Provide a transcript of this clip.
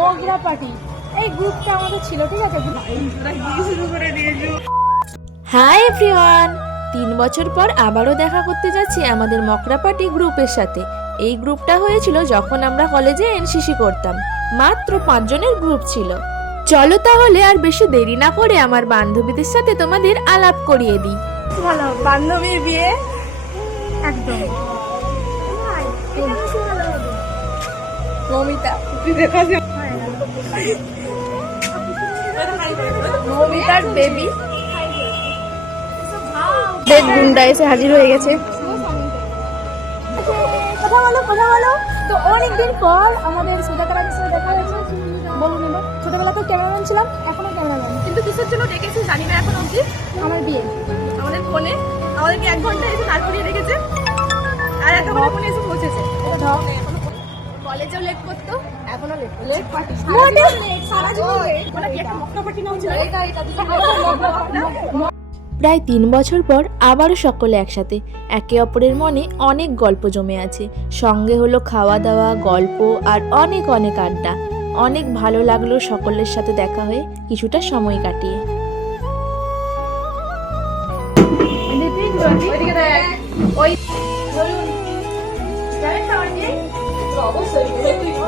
Mogra party. এই গ্রুপটা আমাদের ছিল ঠিক আছে? Hi everyone! তিন বছর পর আবারও দেখা করতে যাচ্ছি আমাদের মকরাপাটি গ্রুপের সাথে। এই গ্রুপটা হয়েছিল যখন আমরা কলেজে এনসিসি করতাম। মাত্র পাঁচজনের গ্রুপ ছিল। চলো তাহলে আর বেশি দেরি না করে আমার বান্ধবীদের সাথে তোমাদের আলাপ করিয়ে দিই। ভালো বান্ধবীর বিয়ে? একদম। মমিতা মমিতার বেবি দেব গুন্ডা এসে হাজির হয়ে গেছে। কথা বলো কথা বলো। তো অনেকদিন পর আমাদের সুজাতার সাথে দেখা হয়েছে। বলুন এবার ছোটবেলা তো ক্যামেরাম্যান ছিলাম এখনও ক্যামেরাম্যান কিন্তু কিসের জন্য ডেকেছি জানি না এখন অবধি। আমার বিয়ে। আমাদের ফোনে আমাদেরকে এক ঘণ্টা এসে দাঁড় করিয়ে রেখেছে। আর একেবারে ফোনে এসে পৌঁছেছে। কলেজেও লেট করতো এখনও লেট লেট পার্টি সারা প্রায় তিন বছর পর আবারও সকলে একসাথে। একে অপরের মনে অনেক গল্প জমে আছে। সঙ্গে হলো খাওয়া দাওয়া গল্প আর অনেক অনেক আড্ডা। অনেক ভালো লাগল সকলের সাথে দেখা হয়ে কিছুটা সময় কাটিয়ে। অবশ্যই